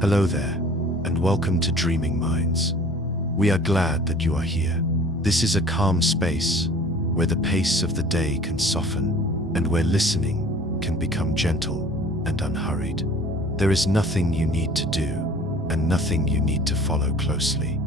Hello there, and welcome to Dreaming Minds. We are glad that you are here. This is a calm space where the pace of the day can soften and where listening can become gentle and unhurried. There is nothing you need to do and nothing you need to follow closely.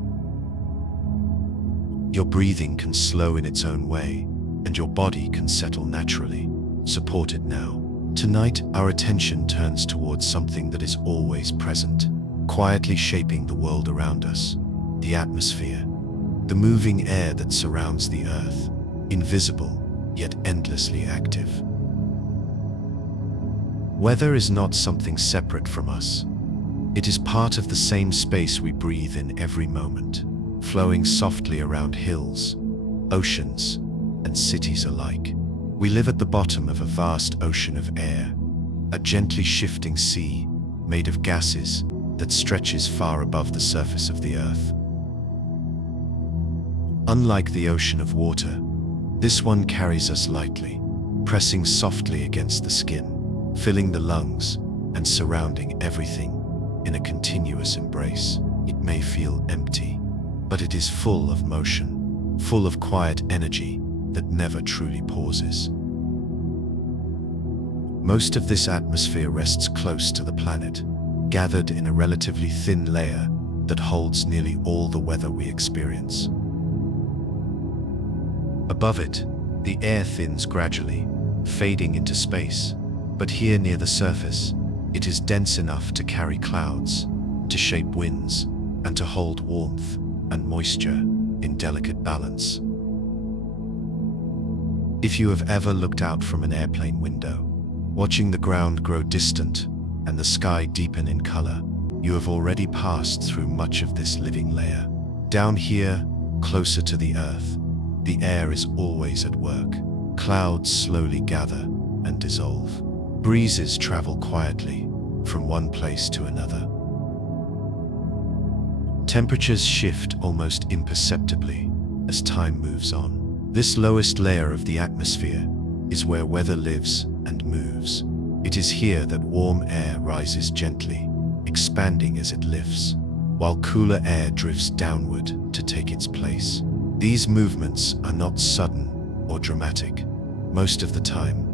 Your breathing can slow in its own way, and your body can settle naturally. Support it now. Tonight, our attention turns towards something that is always present, quietly shaping the world around us: the atmosphere, the moving air that surrounds the earth, invisible yet endlessly active. Weather is not something separate from us. It is part of the same space we breathe in every moment, flowing softly around hills, oceans, and cities alike. We live at the bottom of a vast ocean of air, a gently shifting sea made of gases that stretches far above the surface of the earth. Unlike the ocean of water, this one carries us lightly, pressing softly against the skin, filling the lungs and surrounding everything in a continuous embrace. It may feel empty, but it is full of motion, full of quiet energy that never truly pauses. Most of this atmosphere rests close to the planet, gathered in a relatively thin layer that holds nearly all the weather we experience. Above it, the air thins gradually, fading into space, but here near the surface, it is dense enough to carry clouds, to shape winds, and to hold warmth and moisture in delicate balance. If you have ever looked out from an airplane window, watching the ground grow distant and the sky deepen in color, you have already passed through much of this living layer. Down here, closer to the earth, the air is always at work. Clouds slowly gather and dissolve. Breezes travel quietly from one place to another. Temperatures shift almost imperceptibly as time moves on. This lowest layer of the atmosphere is where weather lives and moves. It is here that warm air rises gently, expanding as it lifts, while cooler air drifts downward to take its place. These movements are not sudden or dramatic. Most of the time,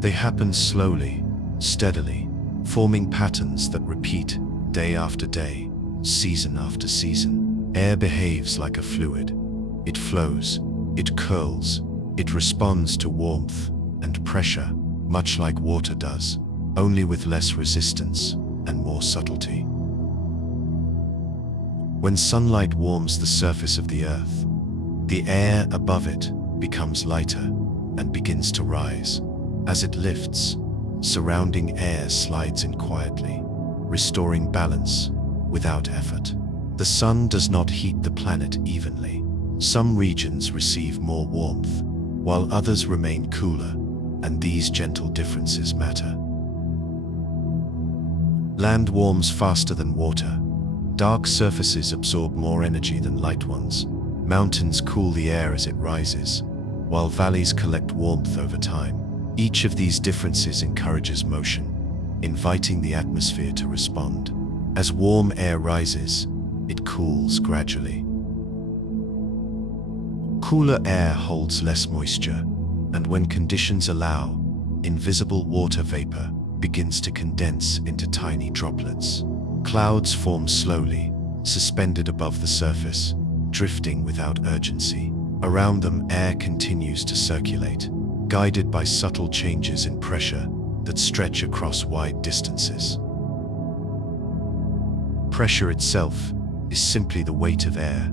they happen slowly, steadily, forming patterns that repeat day after day, season after season. Air behaves like a fluid. It flows, it curls, it responds to warmth and pressure, much like water does, only with less resistance and more subtlety. When sunlight warms the surface of the earth, the air above it becomes lighter and begins to rise. As it lifts, surrounding air slides in quietly, restoring balance without effort. The sun does not heat the planet evenly. Some regions receive more warmth, while others remain cooler, and these gentle differences matter. Land warms faster than water. Dark surfaces absorb more energy than light ones. Mountains cool the air as it rises, while valleys collect warmth over time. Each of these differences encourages motion, inviting the atmosphere to respond. As warm air rises, it cools gradually. Cooler air holds less moisture, and when conditions allow, invisible water vapor begins to condense into tiny droplets. Clouds form slowly, suspended above the surface, drifting without urgency. Around them, air continues to circulate, guided by subtle changes in pressure that stretch across wide distances. Pressure itself is simply the weight of air,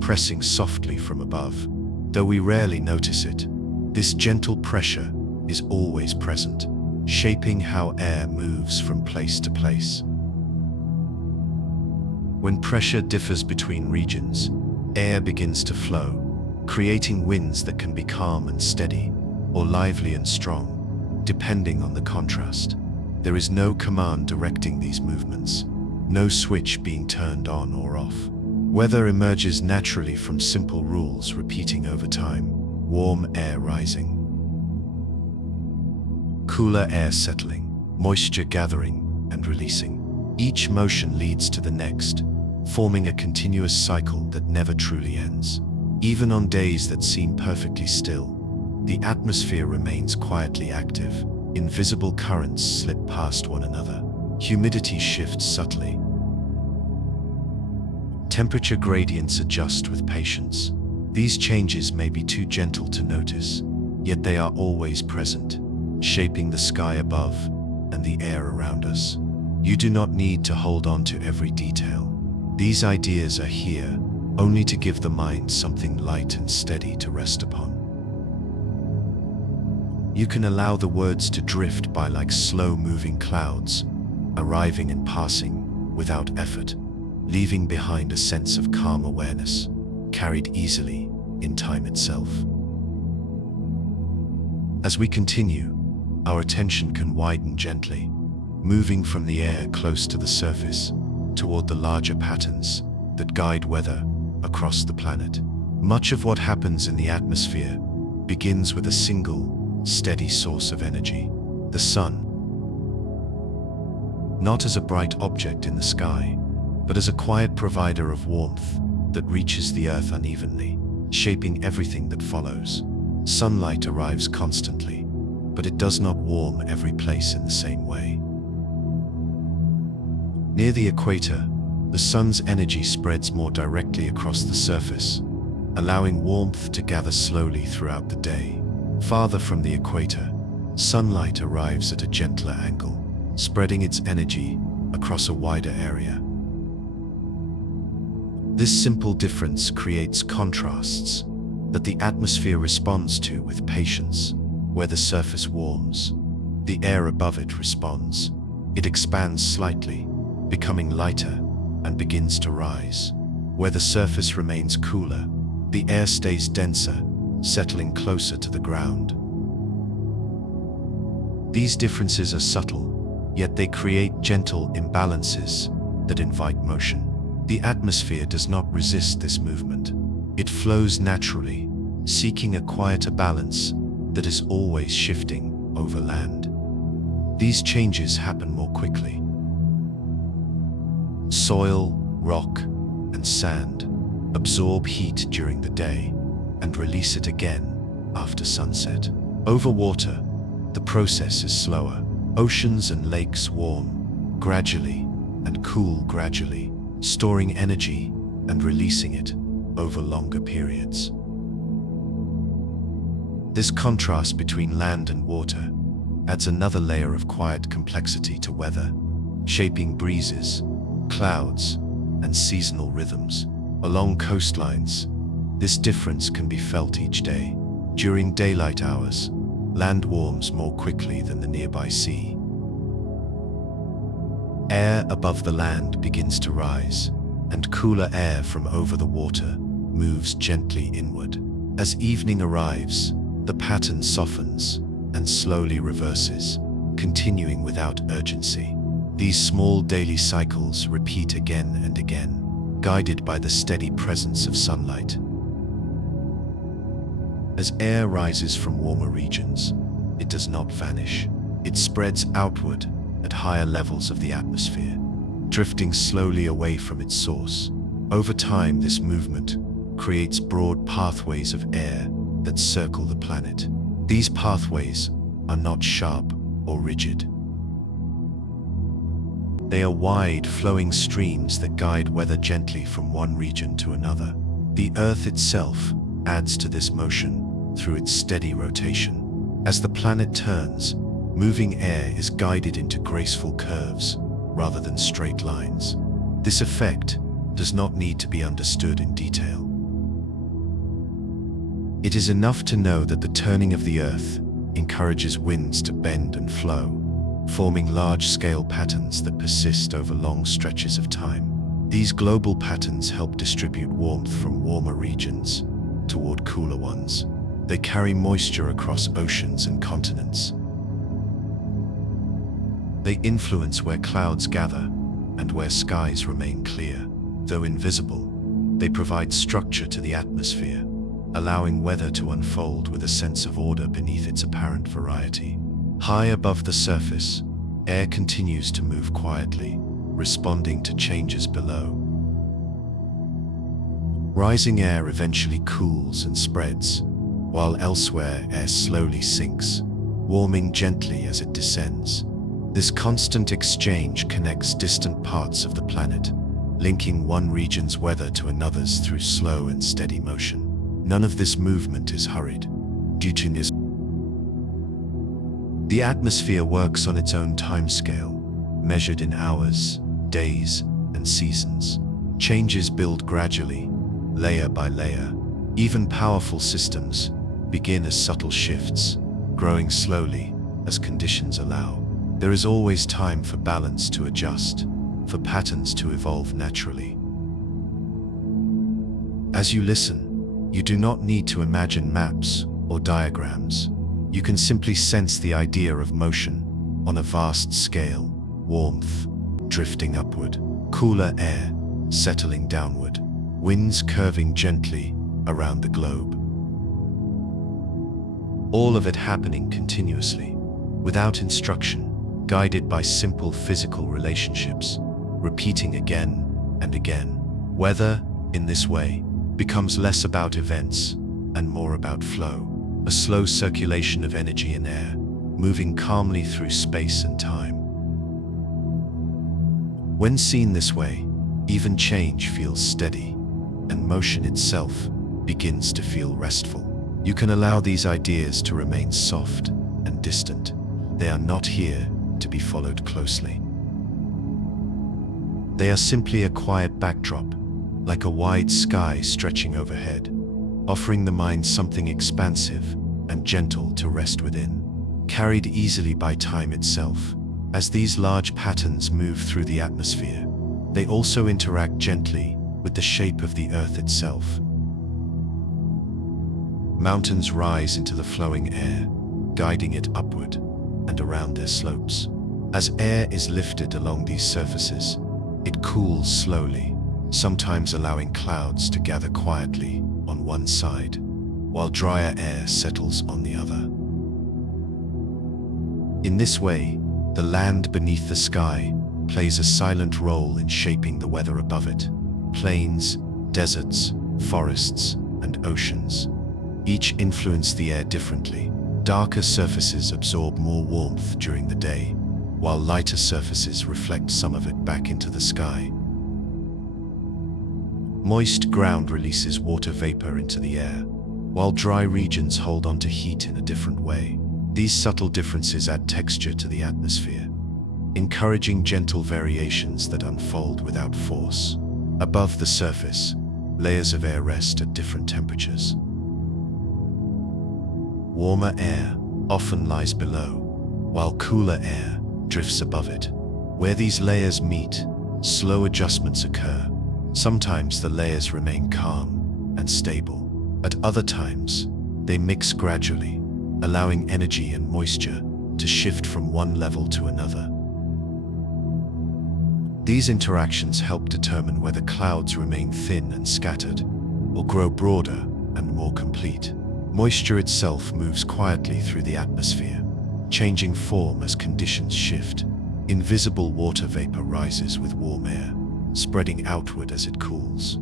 pressing softly from above. Though we rarely notice it, this gentle pressure is always present, shaping how air moves from place to place. When pressure differs between regions, air begins to flow, creating winds that can be calm and steady, or lively and strong, depending on the contrast. There is no command directing these movements, no switch being turned on or off. Weather emerges naturally from simple rules repeating over time: warm air rising, cooler air settling, moisture gathering, and releasing. Each motion leads to the next, forming a continuous cycle that never truly ends. Even on days that seem perfectly still, the atmosphere remains quietly active. Invisible currents slip past one another. Humidity shifts subtly. Temperature gradients adjust with patience. These changes may be too gentle to notice, yet they are always present, shaping the sky above and the air around us. You do not need to hold on to every detail. These ideas are here only to give the mind something light and steady to rest upon. You can allow the words to drift by like slow-moving clouds, arriving and passing without effort, leaving behind a sense of calm awareness, carried easily in time itself. As we continue, our attention can widen gently, moving from the air close to the surface toward the larger patterns that guide weather across the planet. Much of what happens in the atmosphere begins with a single, steady source of energy, the sun. Not as a bright object in the sky, but as a quiet provider of warmth that reaches the earth unevenly, shaping everything that follows. Sunlight arrives constantly, but it does not warm every place in the same way. Near the equator, the sun's energy spreads more directly across the surface, allowing warmth to gather slowly throughout the day. Farther from the equator, sunlight arrives at a gentler angle, spreading its energy across a wider area. This simple difference creates contrasts that the atmosphere responds to with patience. Where the surface warms, the air above it responds. It expands slightly, becoming lighter, and begins to rise. Where the surface remains cooler, the air stays denser, settling closer to the ground. These differences are subtle, yet they create gentle imbalances that invite motion. The atmosphere does not resist this movement. It flows naturally, seeking a quieter balance that is always shifting over land. These changes happen more quickly. Soil, rock, and sand absorb heat during the day and release it again after sunset. Over water, the process is slower. Oceans and lakes warm gradually and cool gradually, storing energy and releasing it over longer periods. This contrast between land and water adds another layer of quiet complexity to weather, shaping breezes, clouds, and seasonal rhythms. Along coastlines, this difference can be felt each day. During daylight hours, land warms more quickly than the nearby sea. Air above the land begins to rise, and cooler air from over the water moves gently inward. As evening arrives, the pattern softens and slowly reverses, continuing without urgency. These small daily cycles repeat again and again, guided by the steady presence of sunlight. As air rises from warmer regions, it does not vanish. It spreads outward at higher levels of the atmosphere, drifting slowly away from its source. Over time, this movement creates broad pathways of air that circle the planet. These pathways are not sharp or rigid. They are wide, flowing streams that guide weather gently from one region to another. The Earth itself adds to this motion through its steady rotation. As the planet turns, moving air is guided into graceful curves rather than straight lines. This effect does not need to be understood in detail. It is enough to know that the turning of the Earth encourages winds to bend and flow, forming large-scale patterns that persist over long stretches of time. These global patterns help distribute warmth from warmer regions toward cooler ones. They carry moisture across oceans and continents. They influence where clouds gather and where skies remain clear. Though invisible, they provide structure to the atmosphere, allowing weather to unfold with a sense of order beneath its apparent variety. High above the surface, air continues to move quietly, responding to changes below. Rising air eventually cools and spreads, while elsewhere air slowly sinks, warming gently as it descends. This constant exchange connects distant parts of the planet, linking one region's weather to another's through slow and steady motion. None of this movement is hurried, due to this. The atmosphere works on its own timescale, measured in hours, days, and seasons. Changes build gradually, layer by layer. Even powerful systems begin as subtle shifts, growing slowly as conditions allow. There is always time for balance to adjust, for patterns to evolve naturally. As you listen, you do not need to imagine maps or diagrams. You can simply sense the idea of motion on a vast scale, warmth drifting upward, cooler air settling downward, winds curving gently around the globe. All of it happening continuously, without instruction, guided by simple physical relationships, repeating again and again. Weather, in this way, becomes less about events and more about flow, a slow circulation of energy and air, moving calmly through space and time. When seen this way, even change feels steady, and motion itself begins to feel restful. You can allow these ideas to remain soft and distant. They are not here to be followed closely. They are simply a quiet backdrop, like a wide sky stretching overhead, offering the mind something expansive and gentle to rest within, carried easily by time itself. As these large patterns move through the atmosphere, they also interact gently with the shape of the earth itself. Mountains rise into the flowing air, guiding it upward and around their slopes. As air is lifted along these surfaces, it cools slowly, sometimes allowing clouds to gather quietly on one side, while drier air settles on the other. In this way, the land beneath the sky plays a silent role in shaping the weather above it. Plains, deserts, forests, and oceans each influence the air differently. Darker surfaces absorb more warmth during the day, while lighter surfaces reflect some of it back into the sky. Moist ground releases water vapor into the air, while dry regions hold on to heat in a different way. These subtle differences add texture to the atmosphere, encouraging gentle variations that unfold without force. Above the surface, layers of air rest at different temperatures. Warmer air often lies below, while cooler air drifts above it. Where these layers meet, slow adjustments occur. Sometimes the layers remain calm and stable. At other times, they mix gradually, allowing energy and moisture to shift from one level to another. These interactions help determine whether clouds remain thin and scattered, or grow broader and more complete. Moisture itself moves quietly through the atmosphere, changing form as conditions shift. Invisible water vapor rises with warm air, spreading outward as it cools.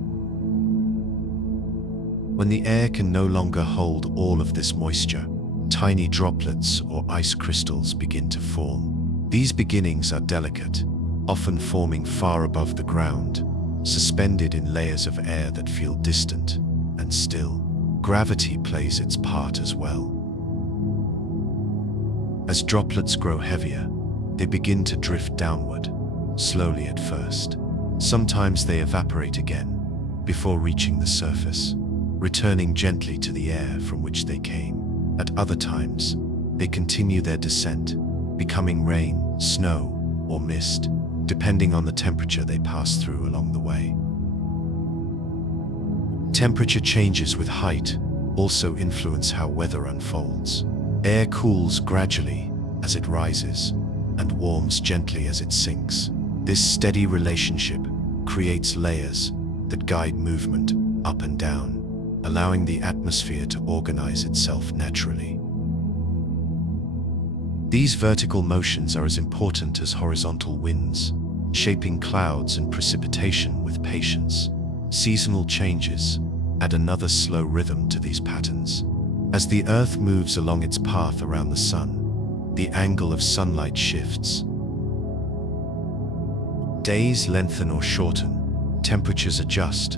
When the air can no longer hold all of this moisture, tiny droplets or ice crystals begin to form. These beginnings are delicate, often forming far above the ground, suspended in layers of air that feel distant and still. Gravity plays its part as well. As droplets grow heavier, they begin to drift downward, slowly at first. Sometimes they evaporate again, before reaching the surface, returning gently to the air from which they came. At other times, they continue their descent, becoming rain, snow, or mist, depending on the temperature they pass through along the way. Temperature changes with height also influence how weather unfolds. Air cools gradually as it rises and warms gently as it sinks. This steady relationship creates layers that guide movement up and down, allowing the atmosphere to organize itself naturally. These vertical motions are as important as horizontal winds, shaping clouds and precipitation with patience. Seasonal changes add another slow rhythm to these patterns. As the Earth moves along its path around the Sun, the angle of sunlight shifts. Days lengthen or shorten, temperatures adjust,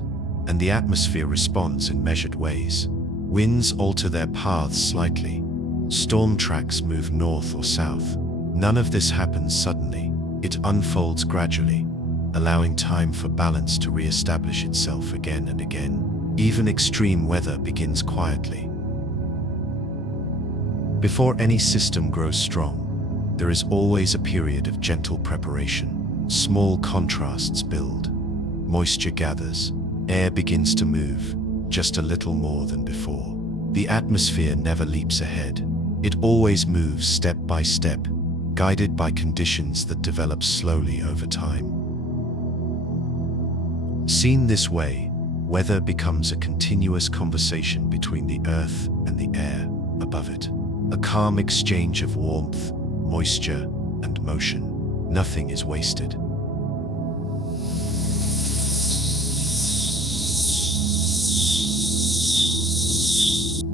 and the atmosphere responds in measured ways. Winds alter their paths slightly. Storm tracks move north or south. None of this happens suddenly. It unfolds gradually, allowing time for balance to re-establish itself again and again. Even extreme weather begins quietly. Before any system grows strong, there is always a period of gentle preparation. Small contrasts build. Moisture gathers. Air begins to move, just a little more than before. The atmosphere never leaps ahead. It always moves step by step, guided by conditions that develop slowly over time. Seen this way, weather becomes a continuous conversation between the Earth and the air above it. A calm exchange of warmth, moisture, and motion. Nothing is wasted.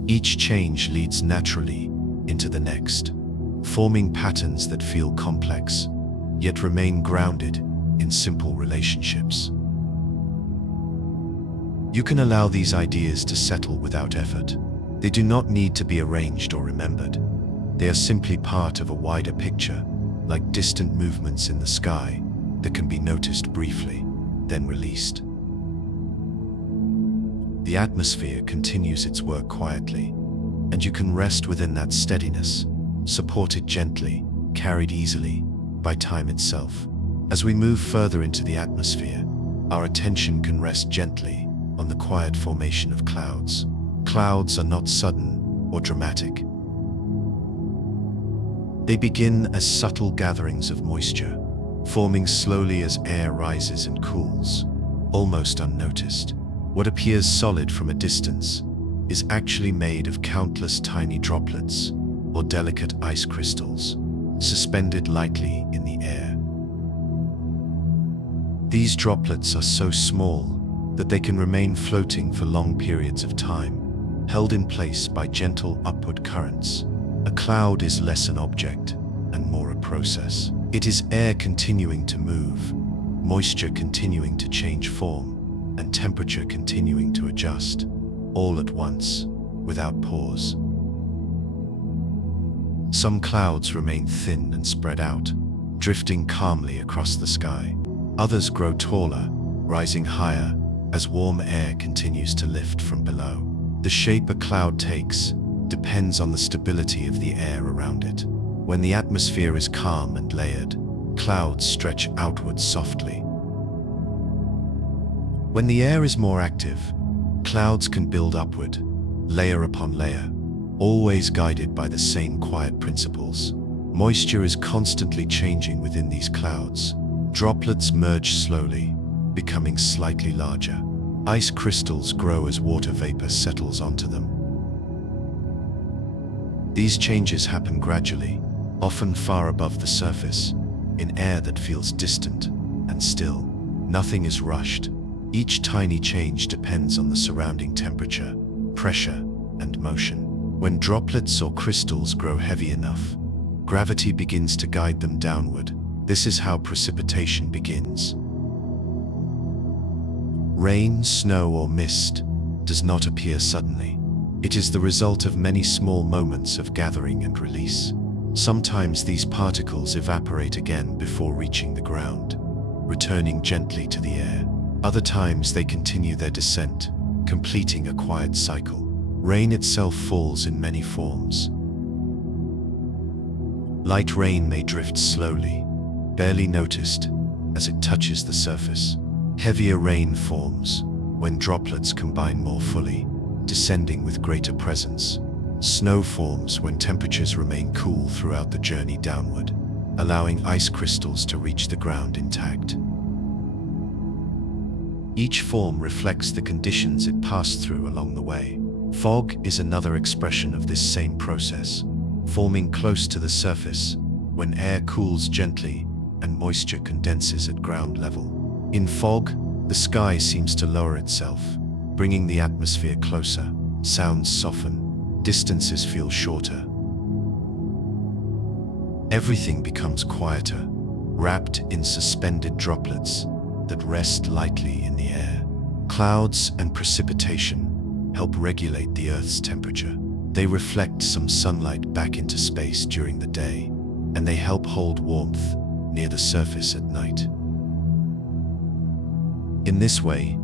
Each change leads naturally into the next, forming patterns that feel complex, yet remain grounded in simple relationships. You can allow these ideas to settle without effort. They do not need to be arranged or remembered. They are simply part of a wider picture, like distant movements in the sky that can be noticed briefly, then released. The atmosphere continues its work quietly, and you can rest within that steadiness, supported gently, carried easily by time itself. As we move further into the atmosphere, our attention can rest gently on the quiet formation of clouds. Clouds are not sudden or dramatic. They begin as subtle gatherings of moisture, forming slowly as air rises and cools, almost unnoticed. What appears solid from a distance is actually made of countless tiny droplets or delicate ice crystals, suspended lightly in the air. These droplets are so small that they can remain floating for long periods of time, held in place by gentle upward currents. A cloud is less an object and more a process. It is air continuing to move, moisture continuing to change form, and temperature continuing to adjust, all at once, without pause. Some clouds remain thin and spread out, drifting calmly across the sky. Others grow taller, rising higher as warm air continues to lift from below. The shape a cloud takes depends on the stability of the air around it. When the atmosphere is calm and layered, clouds stretch outwards softly. When the air is more active, clouds can build upward, layer upon layer, always guided by the same quiet principles. Moisture is constantly changing within these clouds. Droplets merge slowly, becoming slightly larger. Ice crystals grow as water vapor settles onto them. These changes happen gradually, often far above the surface, in air that feels distant and still. Nothing is rushed. Each tiny change depends on the surrounding temperature, pressure, and motion. When droplets or crystals grow heavy enough, gravity begins to guide them downward. This is how precipitation begins. Rain, snow, or mist does not appear suddenly. It is the result of many small moments of gathering and release. Sometimes these particles evaporate again before reaching the ground, returning gently to the air. Other times they continue their descent, completing a quiet cycle. Rain itself falls in many forms. Light rain may drift slowly, barely noticed as it touches the surface. Heavier rain forms when droplets combine more fully, descending with greater presence. Snow forms when temperatures remain cool throughout the journey downward, allowing ice crystals to reach the ground intact. Each form reflects the conditions it passed through along the way. Fog is another expression of this same process. forming close to the surface when air cools gently and moisture condenses at ground level. In fog, the sky seems to lower itself, bringing the atmosphere closer. Sounds soften, distances feel shorter. Everything becomes quieter, wrapped in suspended droplets that rest lightly in the air. Clouds and precipitation help regulate the Earth's temperature. They reflect some sunlight back into space during the day, and they help hold warmth near the surface at night. In this way,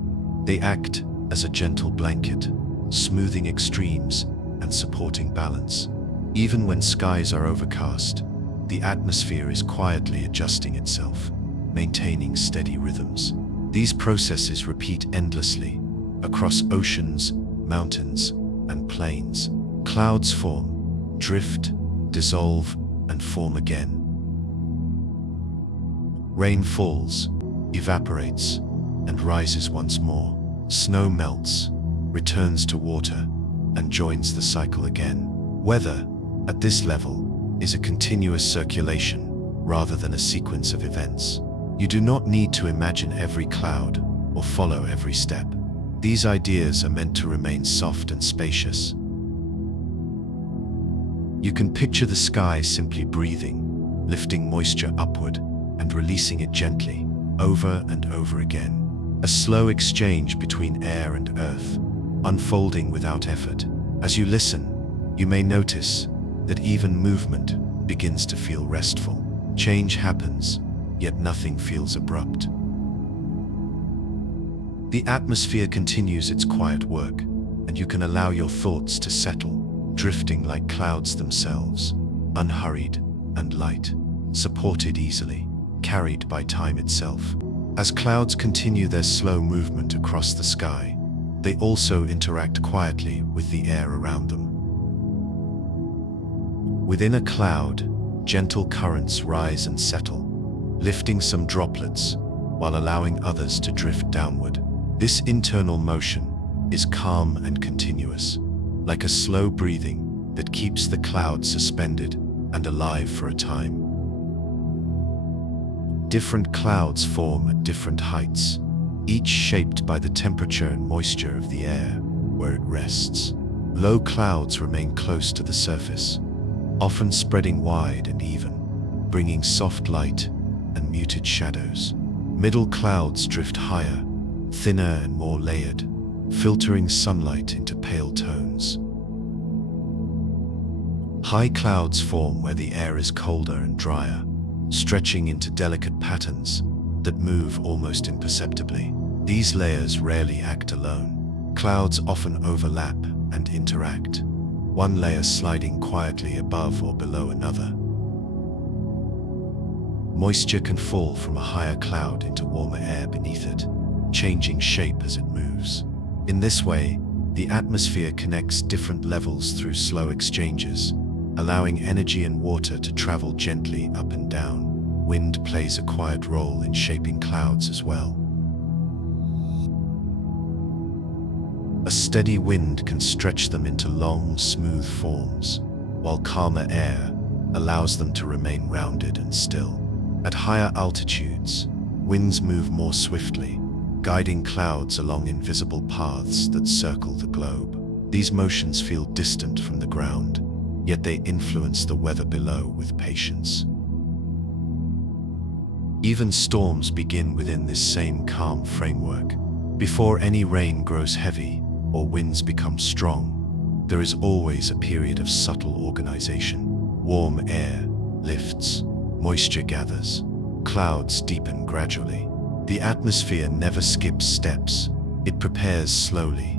they act as a gentle blanket, smoothing extremes and supporting balance. Even when skies are overcast, the atmosphere is quietly adjusting itself, maintaining steady rhythms. These processes repeat endlessly across oceans, mountains, and plains. Clouds form, drift, dissolve, and form again. Rain falls, evaporates, and rises once more. Snow melts, returns to water, and joins the cycle again. Weather, at this level, is a continuous circulation rather than a sequence of events. You do not need to imagine every cloud or follow every step. These ideas are meant to remain soft and spacious. You can picture the sky simply breathing, lifting moisture upward and releasing it gently, over and over again. A slow exchange between air and earth, unfolding without effort. As you listen, you may notice that even movement begins to feel restful. Change happens, yet nothing feels abrupt. The atmosphere continues its quiet work, and you can allow your thoughts to settle, drifting like clouds themselves, unhurried and light, supported easily, carried by time itself. As clouds continue their slow movement across the sky, they also interact quietly with the air around them. Within a cloud, gentle currents rise and settle, lifting some droplets while allowing others to drift downward. This internal motion is calm and continuous, like a slow breathing that keeps the cloud suspended and alive for a time. Different clouds form at different heights, each shaped by the temperature and moisture of the air where it rests. Low clouds remain close to the surface, often spreading wide and even, bringing soft light and muted shadows. Middle clouds drift higher, thinner and more layered, filtering sunlight into pale tones. High clouds form where the air is colder and drier, stretching into delicate patterns that move almost imperceptibly. These layers rarely act alone. Clouds often overlap and interact, one layer sliding quietly above or below another. Moisture can fall from a higher cloud into warmer air beneath it, changing shape as it moves. In this way, the atmosphere connects different levels through slow exchanges, allowing energy and water to travel gently up and down. Wind plays a quiet role in shaping clouds as well. A steady wind can stretch them into long, smooth forms, while calmer air allows them to remain rounded and still. At higher altitudes, winds move more swiftly, guiding clouds along invisible paths that circle the globe. These motions feel distant from the ground, yet they influence the weather below with patience. Even storms begin within this same calm framework. Before any rain grows heavy or winds become strong, there is always a period of subtle organization. Warm air lifts, moisture gathers, clouds deepen gradually. The atmosphere never skips steps. It prepares slowly,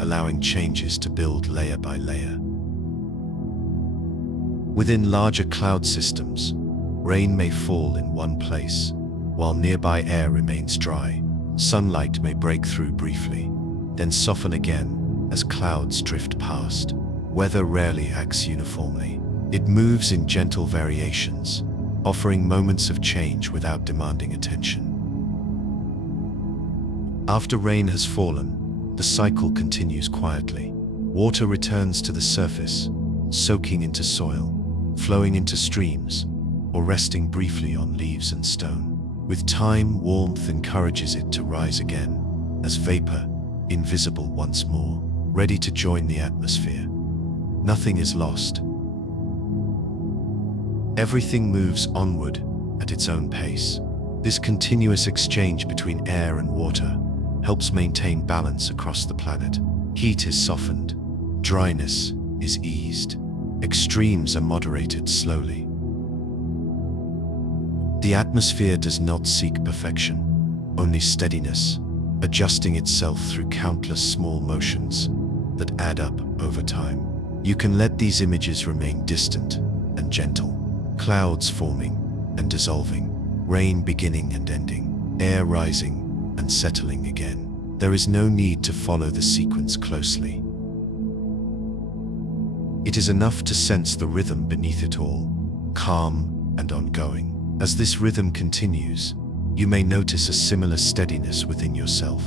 allowing changes to build layer by layer. Within larger cloud systems, rain may fall in one place, while nearby air remains dry. Sunlight may break through briefly, then soften again as clouds drift past. Weather rarely acts uniformly. It moves in gentle variations, offering moments of change without demanding attention. After rain has fallen, the cycle continues quietly. Water returns to the surface, soaking into soil, flowing into streams, or resting briefly on leaves and stone. With time, warmth encourages it to rise again, as vapor, invisible once more, ready to join the atmosphere. Nothing is lost. Everything moves onward at its own pace. This continuous exchange between air and water helps maintain balance across the planet. Heat is softened, dryness is eased, extremes are moderated slowly. The atmosphere does not seek perfection, only steadiness, adjusting itself through countless small motions that add up over time. You can let these images remain distant and gentle, clouds forming and dissolving, rain beginning and ending, air rising and settling again. There is no need to follow the sequence closely. It is enough to sense the rhythm beneath it all, calm and ongoing. As this rhythm continues, you may notice a similar steadiness within yourself.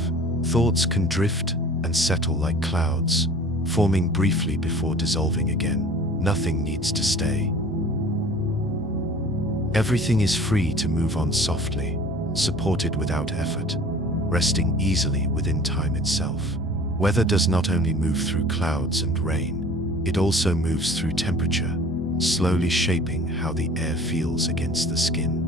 Thoughts can drift and settle like clouds, forming briefly before dissolving again. Nothing needs to stay. Everything is free to move on softly, supported without effort, resting easily within time itself. Weather does not only move through clouds and rain, it also moves through temperature, slowly shaping how the air feels against the skin.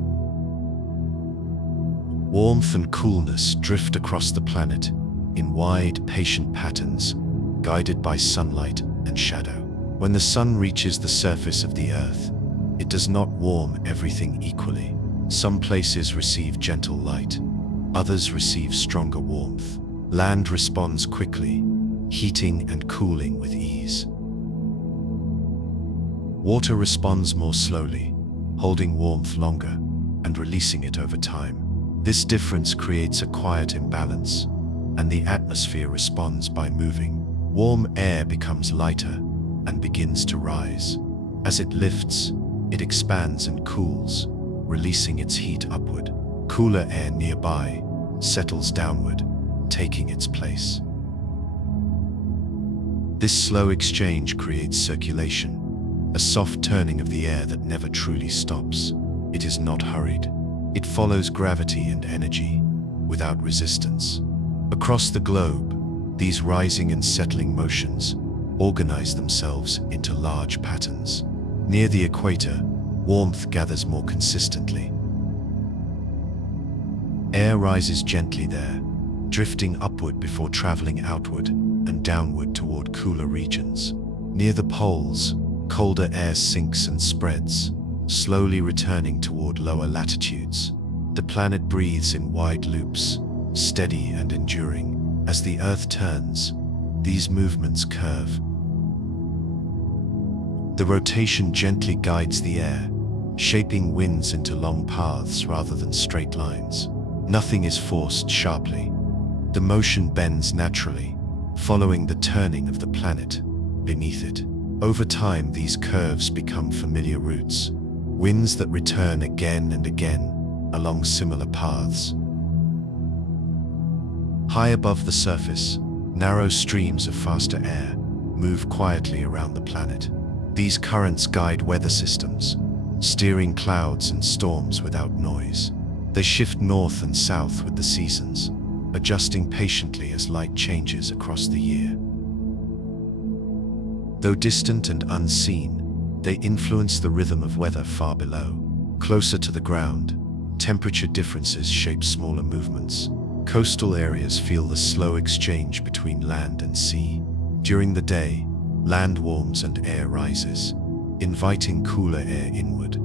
Warmth and coolness drift across the planet in wide, patient patterns, guided by sunlight and shadow. When the sun reaches the surface of the earth, it does not warm everything equally. Some places receive gentle light, others receive stronger warmth. Land responds quickly, heating and cooling with ease. Water responds more slowly, holding warmth longer and releasing it over time. This difference creates a quiet imbalance, and the atmosphere responds by moving. Warm air becomes lighter and begins to rise. As it lifts, it expands and cools, releasing its heat upward. Cooler air nearby settles downward, taking its place. This slow exchange creates circulation, a soft turning of the air that never truly stops. It is not hurried. It follows gravity and energy, without resistance. Across the globe, these rising and settling motions organize themselves into large patterns. Near the equator, warmth gathers more consistently. Air rises gently there, drifting upward before traveling outward and downward toward cooler regions. Near the poles, colder air sinks and spreads, slowly returning toward lower latitudes. The planet breathes in wide loops, steady and enduring. As the Earth turns, these movements curve. The rotation gently guides the air, shaping winds into long paths rather than straight lines. Nothing is forced sharply. The motion bends naturally, following the turning of the planet beneath it. Over time, these curves become familiar routes, winds that return again and again along similar paths. High above the surface, narrow streams of faster air move quietly around the planet. These currents guide weather systems, steering clouds and storms without noise. They shift north and south with the seasons, adjusting patiently as light changes across the year. Though distant and unseen, they influence the rhythm of weather far below. Closer to the ground, temperature differences shape smaller movements. Coastal areas feel the slow exchange between land and sea. During the day, land warms and air rises, inviting cooler air inward.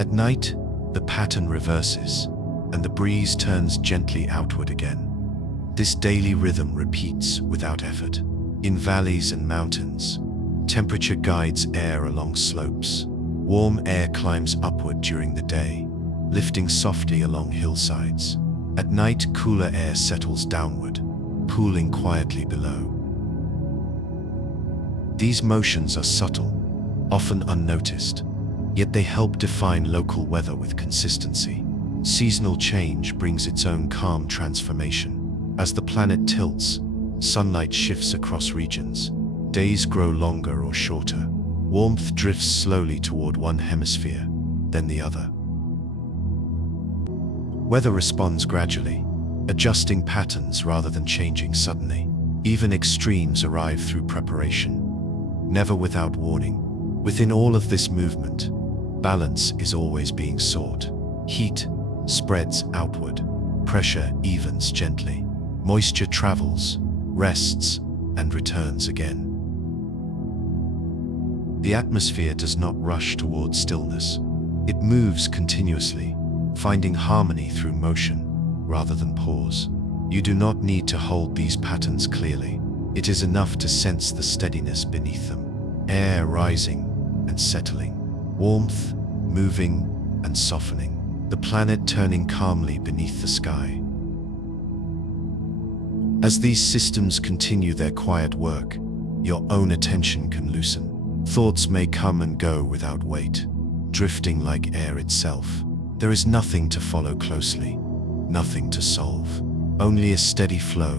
At night, the pattern reverses, and the breeze turns gently outward again. This daily rhythm repeats without effort. In valleys and mountains, temperature guides air along slopes. Warm air climbs upward during the day, lifting softly along hillsides. At night, cooler air settles downward, cooling quietly below. These motions are subtle, often unnoticed, yet they help define local weather with consistency. Seasonal change brings its own calm transformation. As the planet tilts, sunlight shifts across regions. Days grow longer or shorter, Warmth drifts slowly toward one hemisphere, then the other. Weather responds gradually, adjusting patterns rather than changing suddenly. Even extremes arrive through preparation, never without warning. Within all of this movement, balance is always being sought. Heat spreads outward, pressure evens gently, moisture travels, rests, and returns again. The atmosphere does not rush towards stillness. It moves continuously, finding harmony through motion rather than pause. You do not need to hold these patterns clearly. It is enough to sense the steadiness beneath them. Air rising and settling, warmth moving and softening, the planet turning calmly beneath the sky. As these systems continue their quiet work, your own attention can loosen. Thoughts may come and go without weight, drifting like air itself. There is nothing to follow closely, nothing to solve, only a steady flow,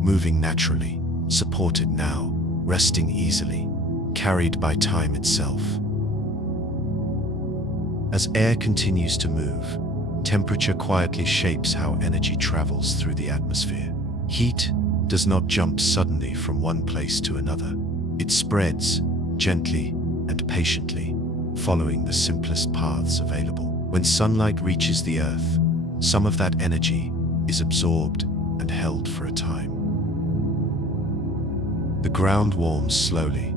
moving naturally, supported now, resting easily, carried by time itself. As air continues to move, temperature quietly shapes how energy travels through the atmosphere. Heat does not jump suddenly from one place to another. It spreads gently and patiently, following the simplest paths available. When sunlight reaches the earth, some of that energy is absorbed and held for a time. The ground warms slowly,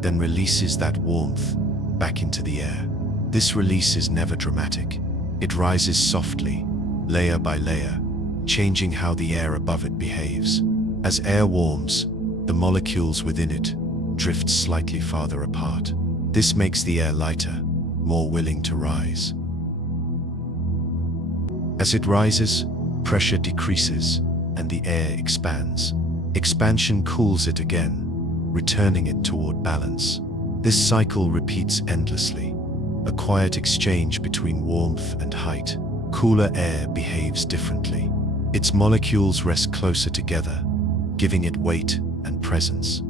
then releases that warmth back into the air. This release is never dramatic. It rises softly, layer by layer, changing how the air above it behaves. As air warms, the molecules within it drift slightly farther apart. This makes the air lighter, more willing to rise. As it rises, pressure decreases and the air expands. Expansion cools it again, returning it toward balance. This cycle repeats endlessly, a quiet exchange between warmth and height. Cooler air behaves differently. Its molecules rest closer together, giving it weight and presence.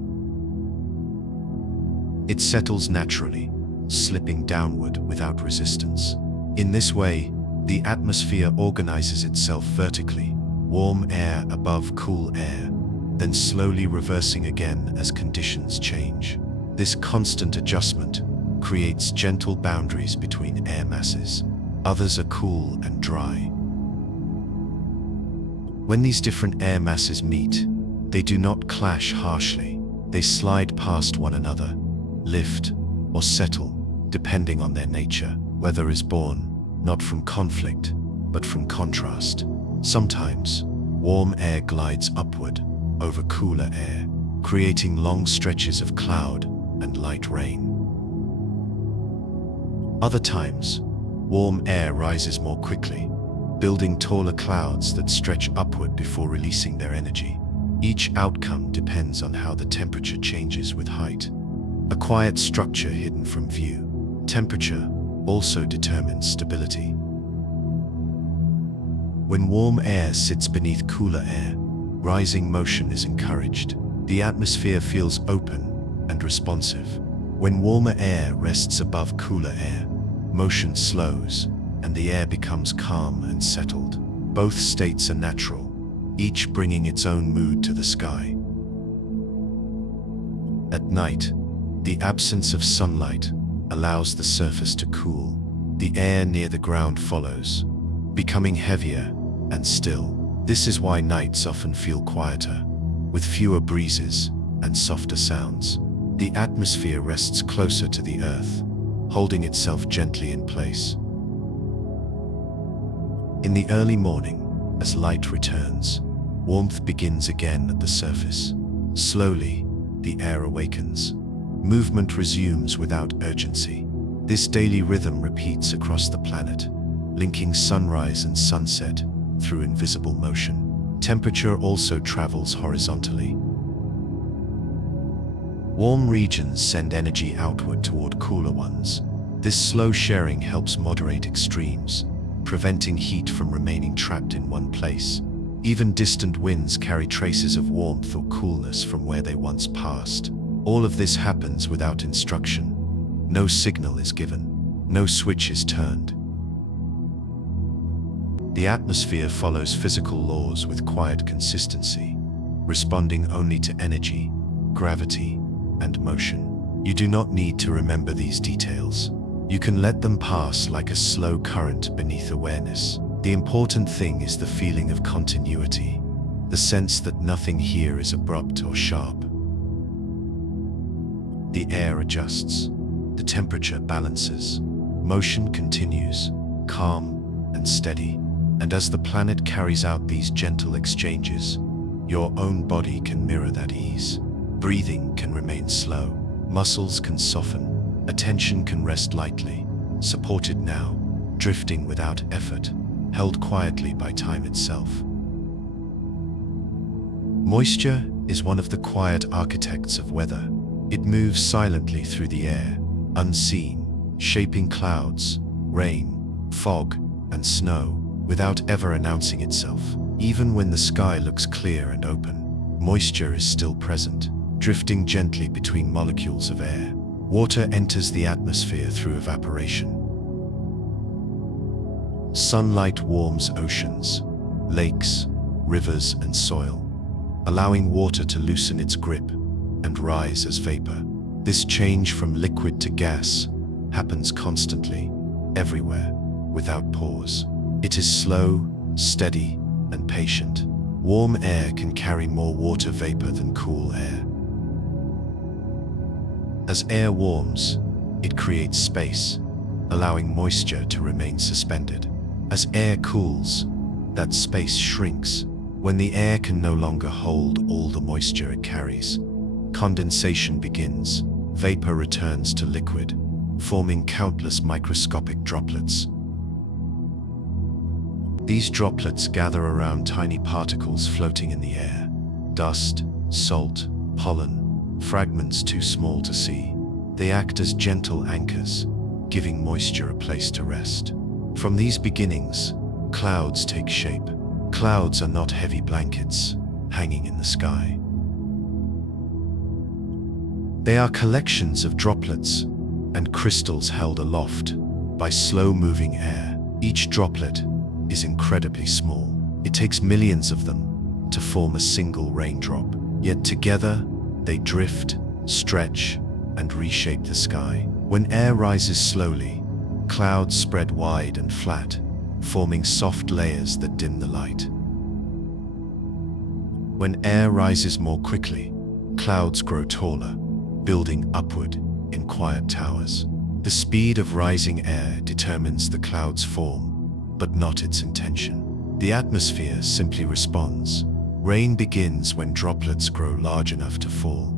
It settles naturally, slipping downward without resistance. In this way, the atmosphere organizes itself vertically, warm air above cool air, then slowly reversing again as conditions change. This constant adjustment creates gentle boundaries between air masses. Others are cool and dry. When these different air masses meet, they do not clash harshly. They slide past one another, lift or settle, depending on their nature. Weather is born not from conflict, but from contrast. Sometimes, warm air glides upward over cooler air, creating long stretches of cloud and light rain. Other times, warm air rises more quickly, building taller clouds that stretch upward before releasing their energy. Each outcome depends on how the temperature changes with height. A quiet structure hidden from view. Temperature also determines stability. When warm air sits beneath cooler air, rising motion is encouraged. The atmosphere feels open and responsive. When warmer air rests above cooler air, motion slows and the air becomes calm and settled. Both states are natural, each bringing its own mood to the sky. At night, the absence of sunlight allows the surface to cool. The air near the ground follows, becoming heavier and still. This is why nights often feel quieter, with fewer breezes and softer sounds. The atmosphere rests closer to the earth, holding itself gently in place. In the early morning, as light returns, warmth begins again at the surface. Slowly, the air awakens. Movement resumes without urgency. This daily rhythm repeats across the planet, linking sunrise and sunset through invisible motion. Temperature also travels horizontally. Warm regions send energy outward toward cooler ones. This slow sharing helps moderate extremes, preventing heat from remaining trapped in one place. Even distant winds carry traces of warmth or coolness from where they once passed. All of this happens without instruction, No signal is given, no switch is turned. The atmosphere follows physical laws with quiet consistency, responding only to energy, gravity, and motion. You do not need to remember these details. You can let them pass like a slow current beneath awareness. The important thing is the feeling of continuity, the sense that nothing here is abrupt or sharp. The air adjusts, the temperature balances, motion continues, calm and steady. And as the planet carries out these gentle exchanges, your own body can mirror that ease. Breathing can remain slow, muscles can soften, attention can rest lightly, supported now, drifting without effort, held quietly by time itself. Moisture is one of the quiet architects of weather. It moves silently through the air, unseen, shaping clouds, rain, fog, and snow, without ever announcing itself. Even when the sky looks clear and open, moisture is still present, drifting gently between molecules of air. Water enters the atmosphere through evaporation. Sunlight warms oceans, lakes, rivers, and soil, allowing water to loosen its grip and rise as vapor. This change from liquid to gas happens constantly, everywhere, without pause. It is slow, steady, and patient. Warm air can carry more water vapor than cool air. As air warms, it creates space, allowing moisture to remain suspended. As air cools, that space shrinks. When the air can no longer hold all the moisture it carries, condensation begins. Vapor returns to liquid, forming countless microscopic droplets. These droplets gather around tiny particles floating in the air. Dust, salt, pollen, fragments too small to see. They act as gentle anchors, giving moisture a place to rest. From these beginnings, clouds take shape. Clouds are not heavy blankets hanging in the sky. They are collections of droplets and crystals held aloft by slow-moving air. Each droplet is incredibly small. It takes millions of them to form a single raindrop. Yet together, they drift, stretch, and reshape the sky. When air rises slowly, clouds spread wide and flat, forming soft layers that dim the light. When air rises more quickly, clouds grow taller, building upward in quiet towers. The speed of rising air determines the cloud's form, but not its intention. The atmosphere simply responds. Rain begins when droplets grow large enough to fall.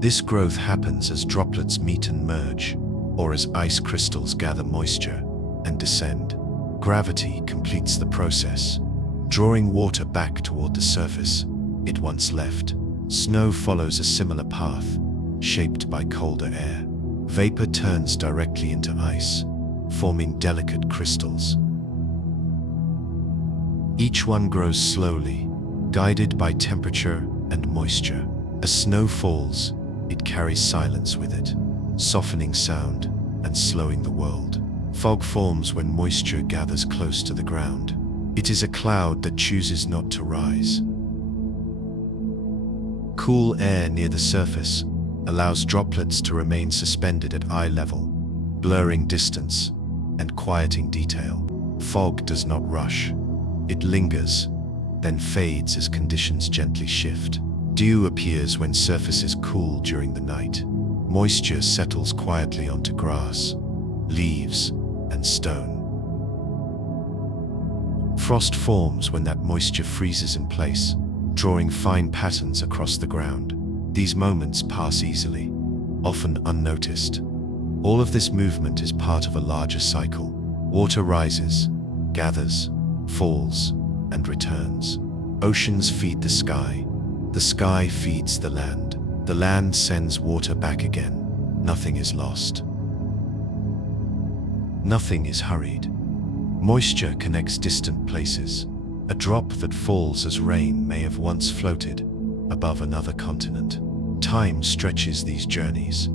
This growth happens as droplets meet and merge, or as ice crystals gather moisture and descend. Gravity completes the process, drawing water back toward the surface it once left. Snow follows a similar path, shaped by colder air. Vapor turns directly into ice, forming delicate crystals. Each one grows slowly, guided by temperature and moisture. As snow falls, it carries silence with it, softening sound and slowing the world. Fog forms when moisture gathers close to the ground. It is a cloud that chooses not to rise. Cool air near the surface allows droplets to remain suspended at eye level, blurring distance and quieting detail. Fog does not rush. It lingers, then fades as conditions gently shift. Dew appears when surfaces cool during the night. Moisture settles quietly onto grass, leaves, and stone. Frost forms when that moisture freezes in place, drawing fine patterns across the ground. These moments pass easily, often unnoticed. All of this movement is part of a larger cycle. Water rises, gathers, falls, and returns. Oceans feed the sky feeds the land sends water back again. Nothing is lost. Nothing is hurried. Moisture connects distant places. A drop that falls as rain may have once floated above another continent. Time stretches these journeys,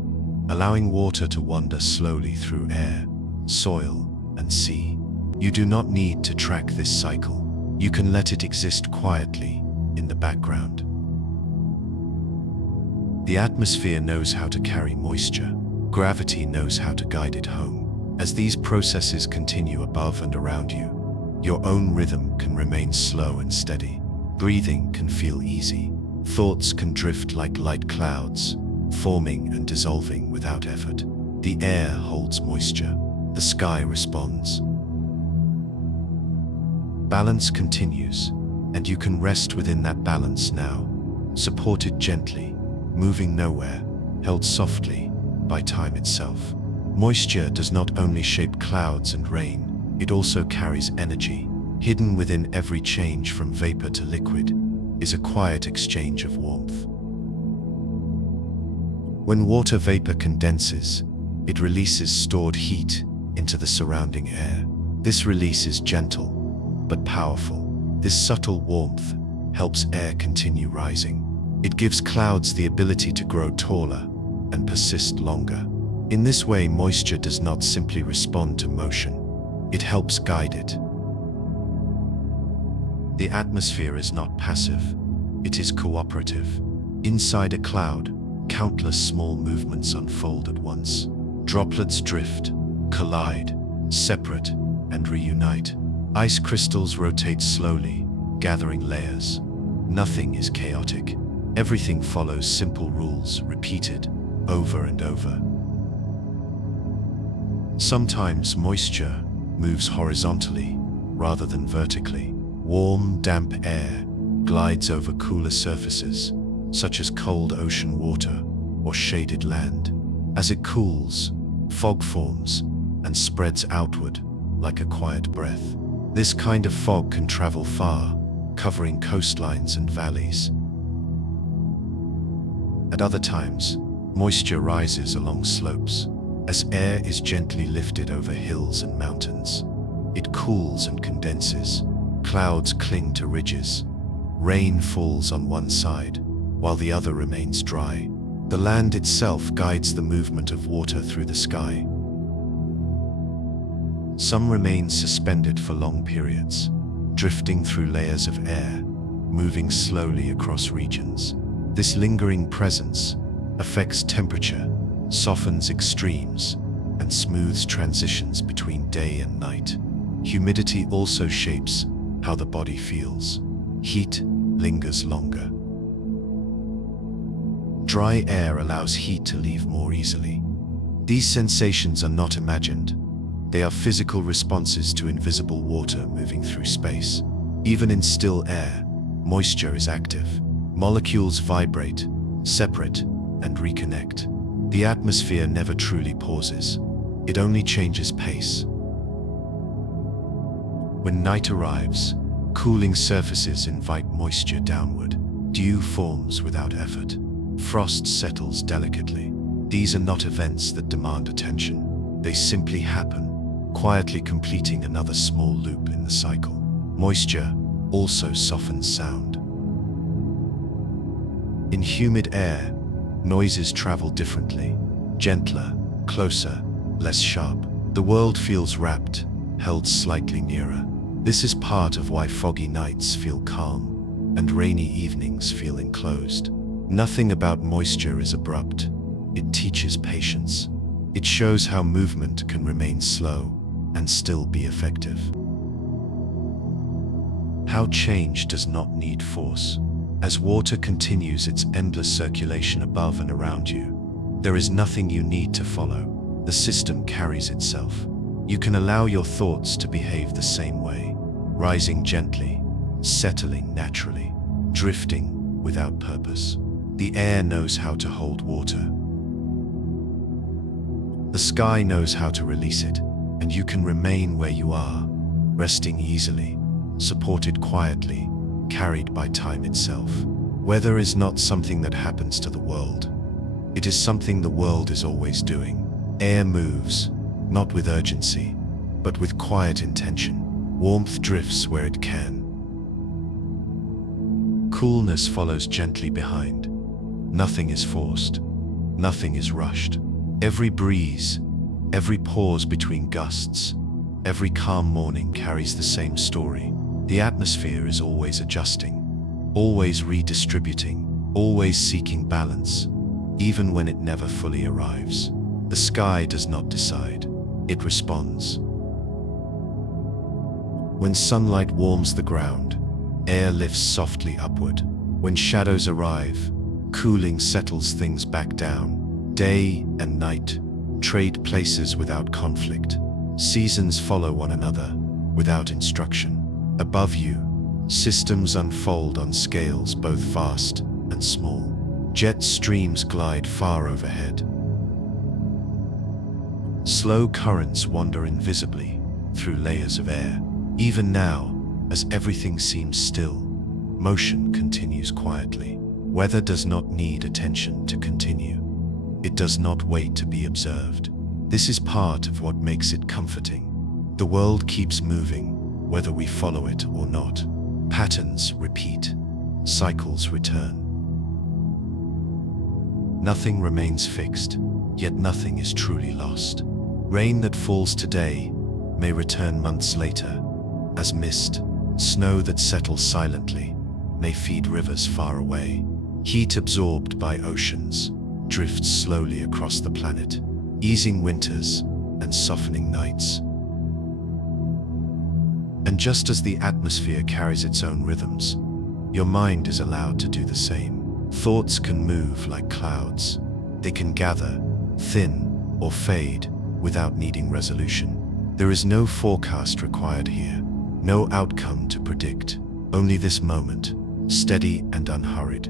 allowing water to wander slowly through air, soil, and sea. You do not need to track this cycle. You can let it exist quietly in the background. The atmosphere knows how to carry moisture. Gravity knows how to guide it home. As these processes continue above and around you, your own rhythm can remain slow and steady. Breathing can feel easy. Thoughts can drift like light clouds, forming and dissolving without effort. The air holds moisture. The sky responds. Balance continues, and you can rest within that balance now, supported gently, moving nowhere, held softly by time itself. Moisture does not only shape clouds and rain, it also carries energy. Hidden within every change from vapor to liquid is a quiet exchange of warmth. When water vapor condenses, it releases stored heat into the surrounding air. This release is gentle, but powerful. This subtle warmth helps air continue rising. It gives clouds the ability to grow taller and persist longer. In this way, moisture does not simply respond to motion, it helps guide it. The atmosphere is not passive, it is cooperative. Inside a cloud, countless small movements unfold at once. Droplets drift, collide, separate, and reunite. Ice crystals rotate slowly, gathering layers. Nothing is chaotic. Everything follows simple rules, repeated over and over. Sometimes moisture moves horizontally rather than vertically. Warm, damp air glides over cooler surfaces, such as cold ocean water or shaded land. As it cools, fog forms and spreads outward like a quiet breath. This kind of fog can travel far, covering coastlines and valleys. At other times, moisture rises along slopes. As air is gently lifted over hills and mountains, it cools and condenses. Clouds cling to ridges. Rain falls on one side, while the other remains dry. The land itself guides the movement of water through the sky. Some remain suspended for long periods, drifting through layers of air, moving slowly across regions. This lingering presence affects temperature, softens extremes, and smooths transitions between day and night. Humidity also shapes how the body feels. Heat lingers longer. Dry air allows heat to leave more easily. These sensations are not imagined. They are physical responses to invisible water moving through space. Even in still air, moisture is active. Molecules vibrate, separate, and reconnect. The atmosphere never truly pauses. It only changes pace. When night arrives, cooling surfaces invite moisture downward. Dew forms without effort. Frost settles delicately. These are not events that demand attention. They simply happen, quietly completing another small loop in the cycle. Moisture also softens sound. In humid air, noises travel differently, gentler, closer, less sharp. The world feels wrapped, held slightly nearer. This is part of why foggy nights feel calm and rainy evenings feel enclosed. Nothing about moisture is abrupt. It teaches patience. It shows how movement can remain slow and still be effective. How change does not need force. As water continues its endless circulation above and around you, there is nothing you need to follow. The system carries itself. You can allow your thoughts to behave the same way, rising gently, settling naturally, drifting without purpose. The air knows how to hold water. The sky knows how to release it, and you can remain where you are, resting easily, supported quietly, carried by time itself. Weather is not something that happens to the world. It is something the world is always doing. Air moves, not with urgency, but with quiet intention. Warmth drifts where it can. Coolness follows gently behind. Nothing is forced. Nothing is rushed. Every breeze, every pause between gusts, every calm morning carries the same story. The atmosphere is always adjusting, always redistributing, always seeking balance, even when it never fully arrives. The sky does not decide, it responds. When sunlight warms the ground, air lifts softly upward. When shadows arrive, cooling settles things back down. Day and night trade places without conflict. Seasons follow one another without instruction. Above you, systems unfold on scales both vast and small. Jet streams glide far overhead. Slow currents wander invisibly through layers of air. Even now, as everything seems still, motion continues quietly. Weather does not need attention to continue. It does not wait to be observed. This is part of what makes it comforting. The world keeps moving, whether we follow it or not. Patterns repeat, cycles return. Nothing remains fixed, yet nothing is truly lost. Rain that falls today may return months later, as mist. Snow that settles silently may feed rivers far away. Heat absorbed by oceans drifts slowly across the planet, easing winters and softening nights. And just as the atmosphere carries its own rhythms, your mind is allowed to do the same. Thoughts can move like clouds. They can gather, thin, or fade without needing resolution. There is no forecast required here, no outcome to predict, only this moment, steady and unhurried.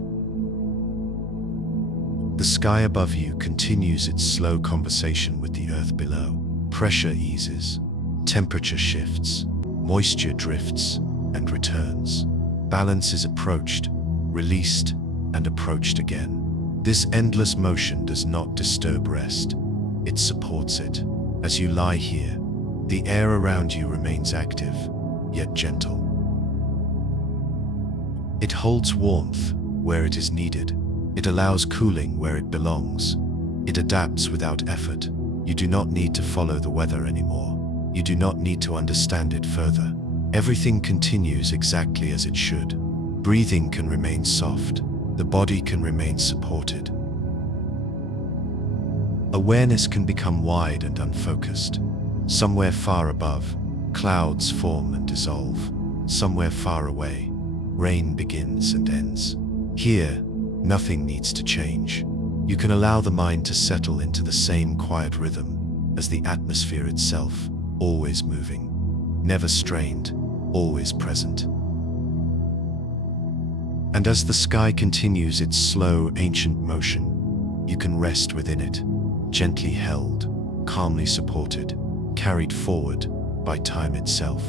The sky above you continues its slow conversation with the earth below. Pressure eases, temperature shifts, moisture drifts and returns. Balance is approached, released, and approached again. This endless motion does not disturb rest, it supports it. As you lie here, the air around you remains active, yet gentle. It holds warmth where it is needed. It allows cooling where it belongs. It adapts without effort. You do not need to follow the weather anymore. You do not need to understand it further. Everything continues exactly as it should. Breathing can remain soft. The body can remain supported. Awareness can become wide and unfocused. Somewhere far above, clouds form and dissolve. Somewhere far away, rain begins and ends. Here, nothing needs to change. You can allow the mind to settle into the same quiet rhythm as the atmosphere itself, always moving, never strained, always present. And as the sky continues its slow, ancient motion, you can rest within it, gently held, calmly supported, carried forward by time itself.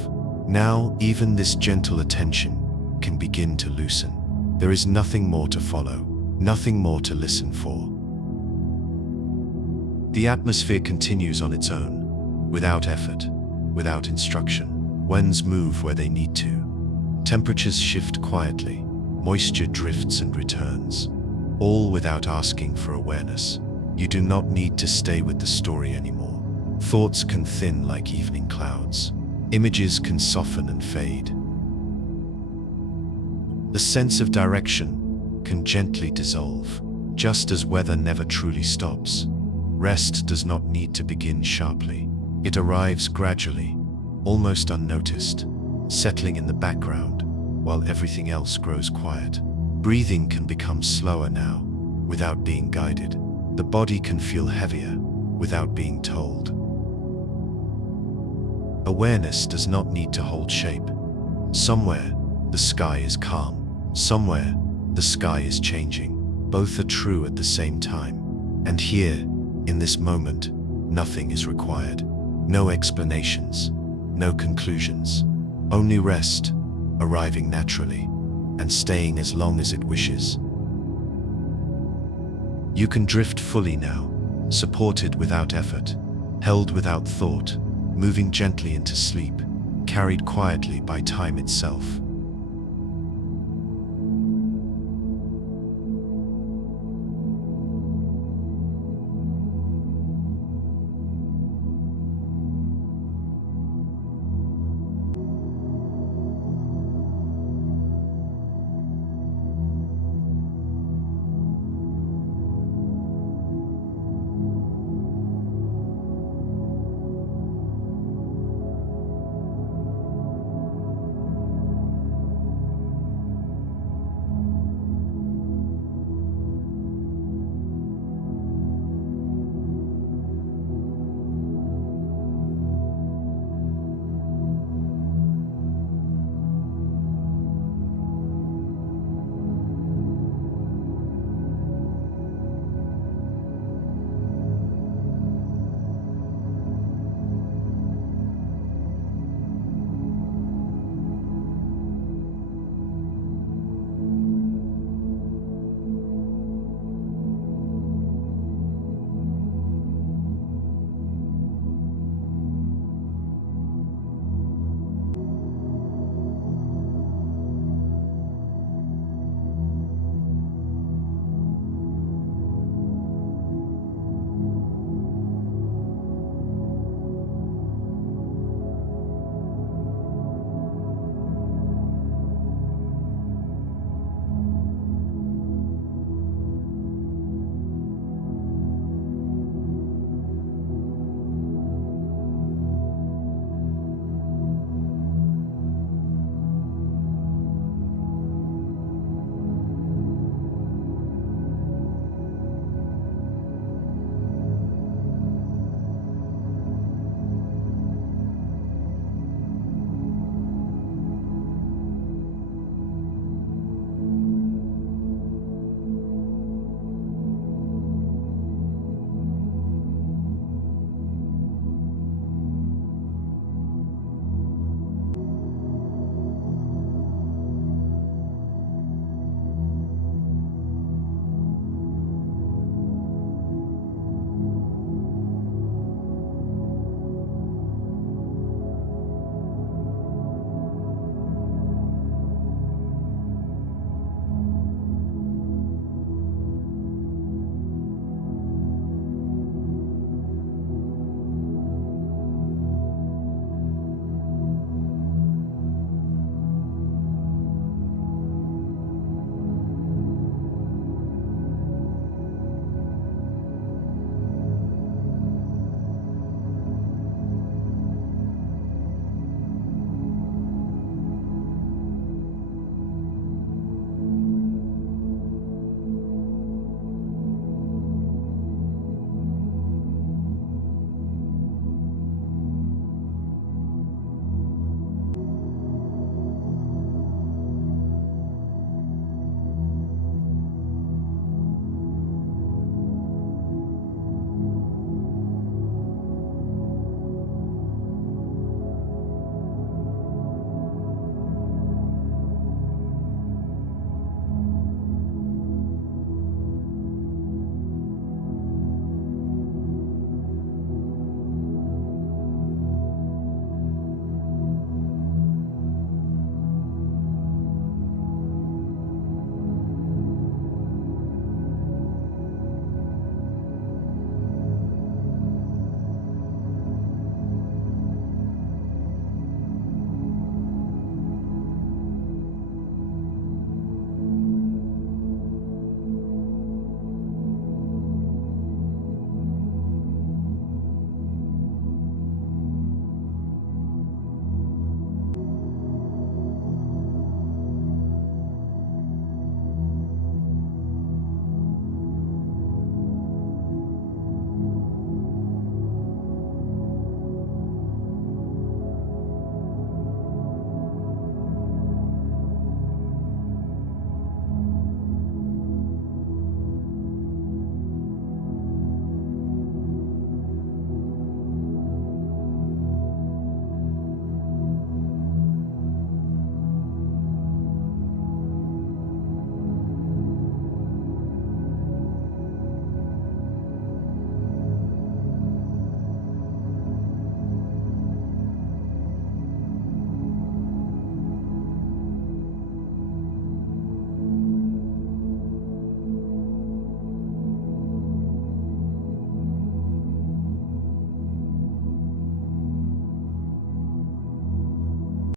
Now, even this gentle attention can begin to loosen. There is nothing more to follow, nothing more to listen for. The atmosphere continues on its own, without effort, without instruction. Winds move where they need to. Temperatures shift quietly. Moisture drifts and returns, all without asking for awareness. You do not need to stay with the story anymore. Thoughts can thin like evening clouds. Images can soften and fade. The sense of direction can gently dissolve, just as weather never truly stops. Rest does not need to begin sharply. It arrives gradually, almost unnoticed, settling in the background while everything else grows quiet. Breathing can become slower now, without being guided. The body can feel heavier, without being told. Awareness does not need to hold shape. Somewhere, the sky is calm. Somewhere, the sky is changing. Both are true at the same time. And here, in this moment, nothing is required. No explanations, no conclusions. Only rest, arriving naturally, and staying as long as it wishes. You can drift fully now, supported without effort, held without thought, moving gently into sleep, carried quietly by time itself.